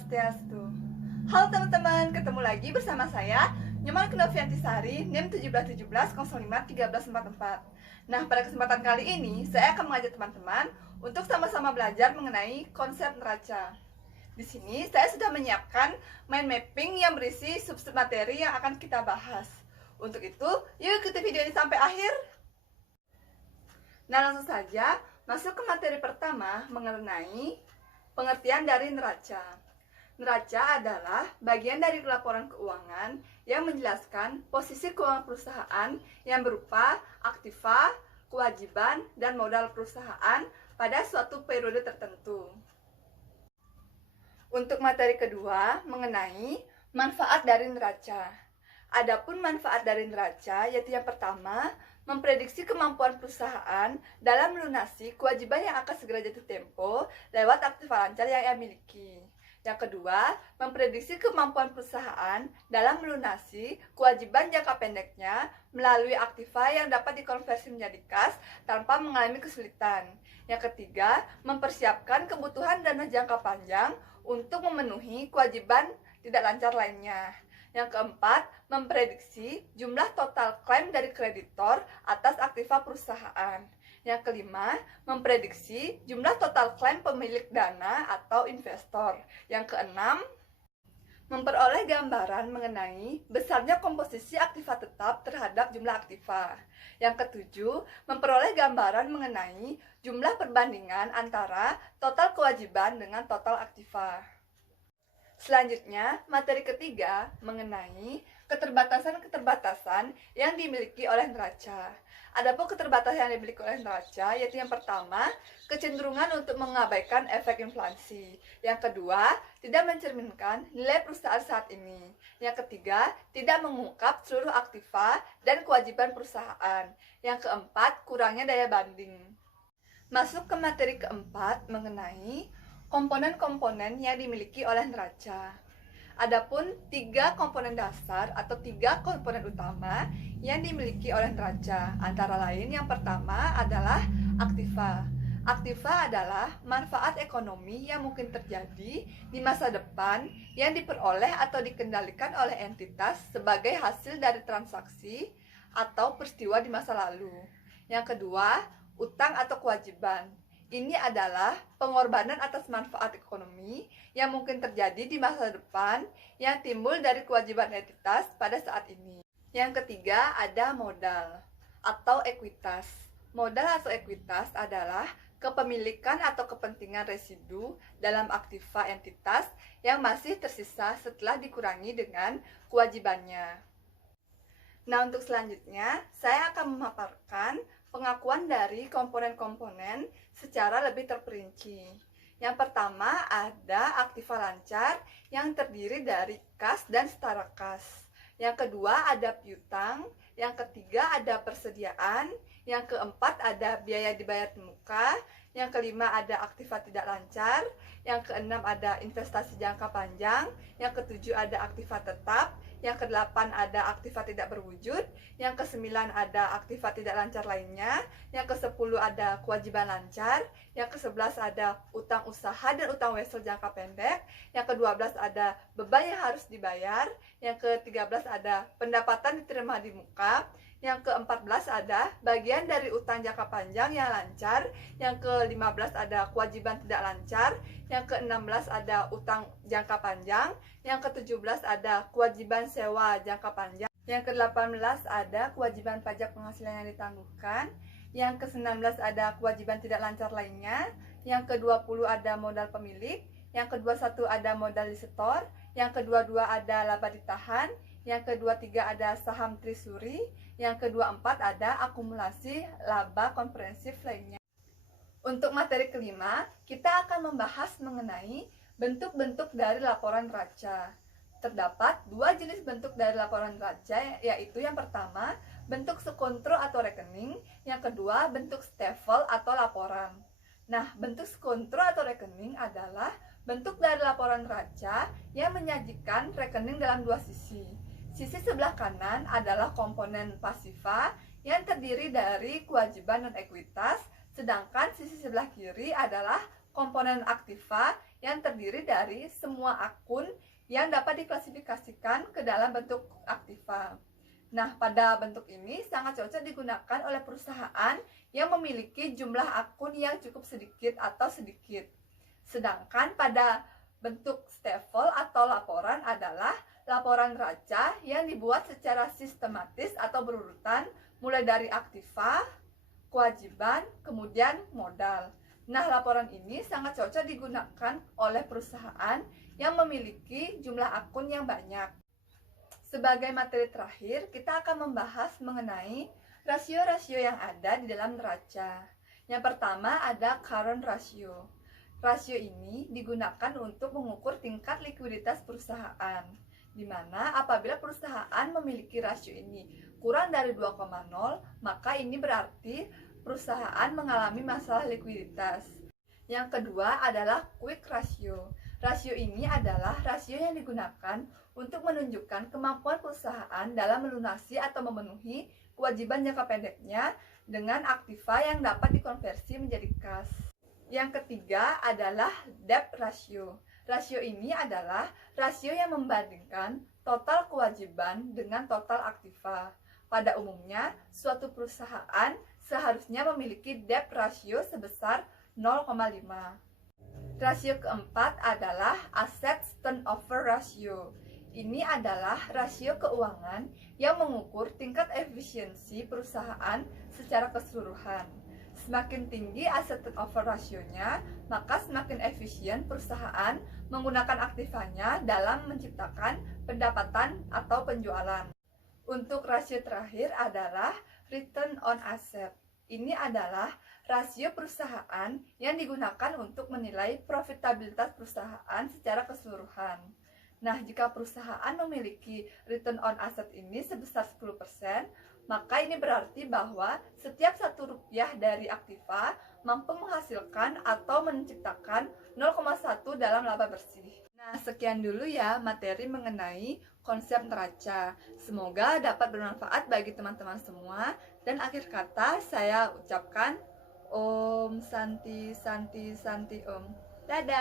Swastiastu. Halo teman-teman, ketemu lagi bersama saya Nyoman Noviantisari, NIM 1717051344. Nah, pada kesempatan kali ini saya akan mengajak teman-teman untuk sama-sama belajar mengenai konsep neraca. Di sini saya sudah menyiapkan mind mapping yang berisi sub-sub materi yang akan kita bahas. Untuk itu, yuk ikuti video ini sampai akhir. Nah, langsung saja masuk ke materi pertama mengenai pengertian dari neraca. Neraca adalah bagian dari laporan keuangan yang menjelaskan posisi keuangan perusahaan yang berupa aktiva, kewajiban, dan modal perusahaan pada suatu periode tertentu. Untuk materi kedua mengenai manfaat dari neraca. Adapun manfaat dari neraca yaitu yang pertama, memprediksi kemampuan perusahaan dalam melunasi kewajiban yang akan segera jatuh tempo lewat aktiva lancar yang ia miliki. Yang kedua, memprediksi kemampuan perusahaan dalam melunasi kewajiban jangka pendeknya melalui aktiva yang dapat dikonversi menjadi kas tanpa mengalami kesulitan. Yang ketiga, mempersiapkan kebutuhan dana jangka panjang untuk memenuhi kewajiban tidak lancar lainnya. Yang keempat, memprediksi jumlah total klaim dari kreditor atas aktiva perusahaan. Yang kelima, memprediksi jumlah total klaim pemilik dana atau investor. Yang keenam, memperoleh gambaran mengenai besarnya komposisi aktiva tetap terhadap jumlah aktiva. Yang ketujuh, memperoleh gambaran mengenai jumlah perbandingan antara total kewajiban dengan total aktiva. Selanjutnya, materi ketiga mengenai keterbatasan-keterbatasan yang dimiliki oleh neraca. Adapun keterbatasan yang dimiliki oleh neraca yaitu yang pertama, kecenderungan untuk mengabaikan efek inflasi. Yang kedua, tidak mencerminkan nilai perusahaan saat ini. Yang ketiga, tidak mengungkap seluruh aktiva dan kewajiban perusahaan. Yang keempat, kurangnya daya banding. Masuk ke materi keempat mengenai komponen-komponen yang dimiliki oleh neraca. Adapun tiga komponen dasar atau tiga komponen utama yang dimiliki oleh neraca, antara lain yang pertama adalah aktiva. Aktiva adalah manfaat ekonomi yang mungkin terjadi di masa depan yang diperoleh atau dikendalikan oleh entitas sebagai hasil dari transaksi atau peristiwa di masa lalu. Yang kedua, utang atau kewajiban. Ini adalah pengorbanan atas manfaat ekonomi yang mungkin terjadi di masa depan yang timbul dari kewajiban entitas pada saat ini. Yang ketiga ada modal atau ekuitas. Modal atau ekuitas adalah kepemilikan atau kepentingan residu dalam aktiva entitas yang masih tersisa setelah dikurangi dengan kewajibannya. Nah, untuk selanjutnya saya akan memaparkan pengakuan dari komponen-komponen secara lebih terperinci. Yang pertama ada aktiva lancar yang terdiri dari kas dan setara kas. Yang kedua ada piutang. Yang ketiga ada persediaan. Yang keempat ada biaya dibayar di muka. Yang kelima ada aktiva tidak lancar. Yang keenam ada investasi jangka panjang. Yang ketujuh ada aktiva tetap. Yang kedelapan ada aktiva tidak berwujud. Yang kesembilan ada aktiva tidak lancar lainnya. Yang kesepuluh ada kewajiban lancar. Yang kesebelas ada utang usaha dan utang wesel jangka pendek. Yang kedua belas ada beban yang harus dibayar. Yang ketiga belas ada pendapatan diterima di muka. Yang ke-14 ada bagian dari utang jangka panjang yang lancar. Yang ke-15 ada kewajiban tidak lancar. Yang ke-16 ada utang jangka panjang. Yang ke-17 ada kewajiban sewa jangka panjang. Yang ke-18 ada kewajiban pajak penghasilan yang ditangguhkan. Yang ke-19 ada kewajiban tidak lancar lainnya. Yang ke-20 ada modal pemilik. Yang ke-21 ada modal disetor. Yang ke-22 ada laba ditahan. Yang ke-23 ada saham trisuri. Yang ke-24 ada akumulasi laba komprehensif lainnya. Untuk materi kelima, kita akan membahas mengenai bentuk-bentuk dari laporan neraca. Terdapat dua jenis bentuk dari laporan neraca, yaitu yang pertama, bentuk sekontro atau rekening. Yang kedua, bentuk stafel atau laporan. Nah, bentuk sekontro atau rekening adalah bentuk dari laporan neraca yang menyajikan rekening dalam dua sisi. Sisi sebelah kanan adalah komponen pasiva yang terdiri dari kewajiban dan ekuitas, sedangkan sisi sebelah kiri adalah komponen aktiva yang terdiri dari semua akun yang dapat diklasifikasikan ke dalam bentuk aktiva. Nah, pada bentuk ini sangat cocok digunakan oleh perusahaan yang memiliki jumlah akun yang cukup sedikit atau sedikit. Sedangkan pada bentuk stafel atau laporan adalah laporan neraca yang dibuat secara sistematis atau berurutan mulai dari aktiva, kewajiban, kemudian modal. Nah, laporan ini sangat cocok digunakan oleh perusahaan yang memiliki jumlah akun yang banyak. Sebagai materi terakhir, kita akan membahas mengenai rasio-rasio yang ada di dalam neraca. Yang pertama ada current ratio. Rasio ini digunakan untuk mengukur tingkat likuiditas perusahaan, di mana apabila perusahaan memiliki rasio ini kurang dari 2,0, maka ini berarti perusahaan mengalami masalah likuiditas. Yang kedua adalah quick ratio. Rasio ini adalah rasio yang digunakan untuk menunjukkan kemampuan perusahaan dalam melunasi atau memenuhi kewajiban jangka pendeknya dengan aktiva yang dapat dikonversi menjadi kas. Yang ketiga adalah debt ratio. Rasio ini adalah rasio yang membandingkan total kewajiban dengan total aktiva. Pada umumnya, suatu perusahaan seharusnya memiliki debt ratio sebesar 0,5. Rasio keempat adalah asset turnover ratio. Ini adalah rasio keuangan yang mengukur tingkat efisiensi perusahaan secara keseluruhan. Semakin tinggi aset turnover rasionya, maka semakin efisien perusahaan menggunakan aktivanya dalam menciptakan pendapatan atau penjualan. Untuk rasio terakhir adalah return on asset. Ini adalah rasio perusahaan yang digunakan untuk menilai profitabilitas perusahaan secara keseluruhan. Nah, jika perusahaan memiliki return on asset ini sebesar 10%, maka ini berarti bahwa setiap 1 rupiah dari aktiva mampu menghasilkan atau menciptakan 0,1 dalam laba bersih. Nah, sekian dulu ya materi mengenai konsep neraca. Semoga dapat bermanfaat bagi teman-teman semua. Dan akhir kata saya ucapkan Om Santi Santi Santi Om. Dadah!